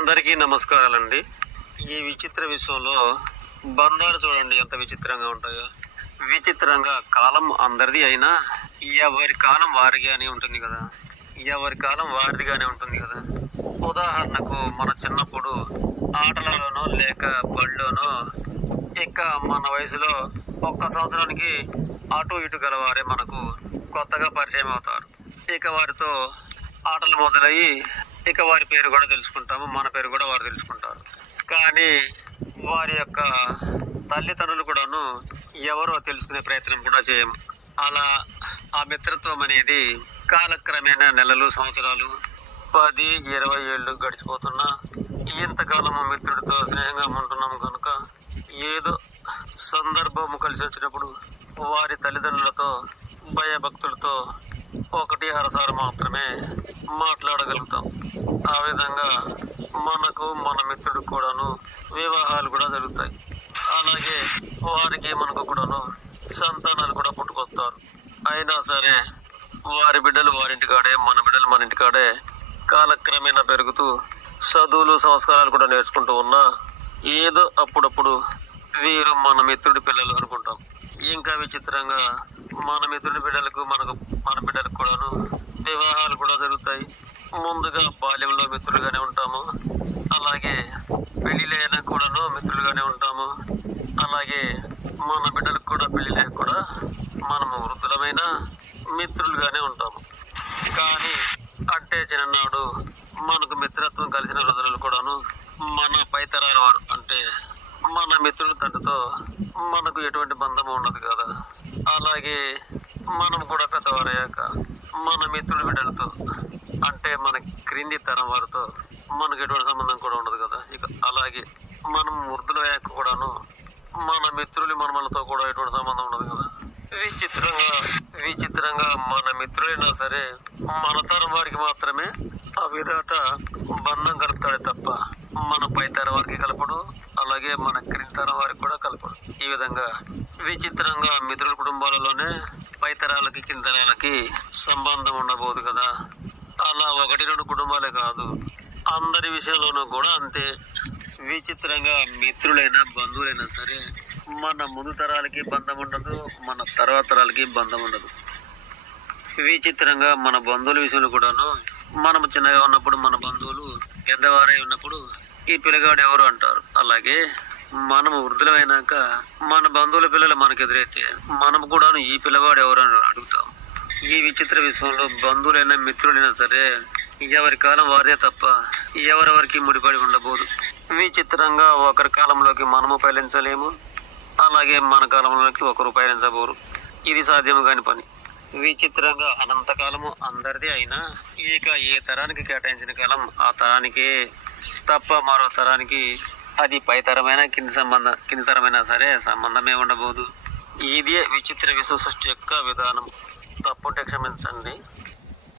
అందరికీ నమస్కారాలండి. ఈ విచిత్ర విశ్వంలో బంధాలు చూడండి ఎంత విచిత్రంగా ఉంటాయో. విచిత్రంగా కాలం అందరిది అయినా ఎవరి కాలం వారిగానే ఉంటుంది కదా. ఎవరి కాలం వారిదిగానే ఉంటుంది కదా. ఉదాహరణకు మన చిన్నప్పుడు ఆటలలోనో లేక బళ్ళలోనో ఇక మన వయసులో ఒక్క సంవత్సరానికి అటు ఇటు గలవారే మనకు కొత్తగా పరిచయం అవుతారు. ఇక వారితో ఆటలు మొదలయ్యి ఇక వారి పేరు కూడా తెలుసుకుంటాము మన పేరు కూడా వారు తెలుసుకుంటారు. కానీ వారి యొక్క తల్లిదండ్రులు కూడాను ఎవరో తెలుసుకునే ప్రయత్నం కూడా చేయము. అలా ఆ మిత్రత్వం అనేది కాలక్రమేణా నెలలు సంవత్సరాలు పది ఇరవై ఏళ్ళు గడిచిపోతున్నా ఇంతకాలము మిత్రుడితో స్నేహంగా ఉంటున్నాము కనుక ఏదో సందర్భము కలిసి వచ్చినప్పుడు వారి తల్లిదండ్రులతో భయభక్తులతో ఒకటి హరసారు మాత్రమే మాట్లాడగలుగుతాం. ఆ విధంగా మనకు మన మిత్రుడికి కూడాను వివాహాలు కూడా జరుగుతాయి. అలాగే వారికి మనకు కూడాను సంతానాలు కూడా పుట్టుకొస్తారు. అయినా సరే వారి బిడ్డలు వారింటికాడే మన బిడ్డలు మన ఇంటికాడే కాలక్రమేణా పెరుగుతూ చదువులు సంస్కారాలు కూడా నేర్చుకుంటూ ఉన్నా ఏదో అప్పుడప్పుడు వీరు మన మిత్రుడి పిల్లలు అనుకుంటాం. ఇంకా విచిత్రంగా మన మిత్రుని బిడ్డలకు మనకు మన బిడ్డలకు కూడాను వివాహాలు కూడా జరుగుతాయి. ముందుగా బాల్యంలో మిత్రులుగానే ఉంటాము. అలాగే పెళ్ళిలైనా కూడాను మిత్రులుగానే ఉంటాము. అలాగే మన బిడ్డలకు కూడా పెళ్ళి కూడా మనము వృద్ధులమైన మిత్రులుగానే ఉంటాము. కానీ అంటే చిన్ననాడు మనకు మిత్రత్వం కలిసిన వృద్ధులు కూడాను మన పైతరాల వారు. అంటే మన మిత్రుల తండ్రితో మనకు ఎటువంటి బంధం ఉండదు కదా. అలాగే మనం కూడా పెద్దవారయ్యాక మన మిత్రుడు బిడ్డలతో అంటే మన క్రింది తరం వారితో మనకు ఎటువంటి సంబంధం కూడా ఉండదు కదా. ఇక అలాగే మనం వృద్ధులయ్యాక కూడాను మన మిత్రులు మనమలతో కూడా ఎటువంటి సంబంధం ఉండదు కదా. విచిత్రంగా విచిత్రంగా మన మిత్రులైనా సరే మన తరం వారికి మాత్రమే ఆ విధాత బంధం కలుపుతాడే తప్ప మన పై తరం వారికి కలపడు అలాగే మన క్రింది తరం వారికి కూడా కలపడు. ఈ విధంగా విచిత్రంగా మిత్రుల కుటుంబాలలోనే పై తరాలకి కింద తరాలకి సంబంధం ఉండబోదు కదా. అలా ఒకటి రెండు కుటుంబాలే కాదు. అందరి విషయంలోనూ కూడా అంతే. విచిత్రంగా మిత్రులైనా బంధువులైనా సరే మన ముందు తరాలకి బంధం ఉండదు మన తర్వాత తరాలకి బంధం ఉండదు. విచిత్రంగా మన బంధువుల విషయంలో కూడాను మనం చిన్నగా ఉన్నప్పుడు మన బంధువులు పెద్దవారై ఉన్నప్పుడు ఈ పిల్లగాడు ఎవరు అంటారు? అలాగే మనం వృద్ధులమైనాక మన బంధువుల పిల్లలు మనకు ఎదురైతే మనం కూడాను ఈ పిల్లవాడు ఎవరని అడుగుతాం. ఈ విచిత్ర విశ్వంలో బంధువులైనా మిత్రులైనా సరే ఎవరి కాలం వారిదే తప్ప ఎవరెవరికి ముడిపడి ఉండబోదు. విచిత్రంగా ఒకరి కాలంలోకి మనము పయనించలేము. అలాగే మన కాలంలోకి ఒకరు పయనించబోరు. ఇది సాధ్యము కాని పని. విచిత్రంగా అనంతకాలము అందరిది అయినా ఇక ఏ తరానికి కేటాయించిన కాలం ఆ తరానికే తప్ప మరో తరానికి అది పైతరమైన కింది సంబంధం కిందితరమైన సరే సంబంధమే ఉండబోదు. ఇదే విచిత్ర విశ్వ సృష్టి యొక్క విధానం. తప్పుంటే క్షమించండి.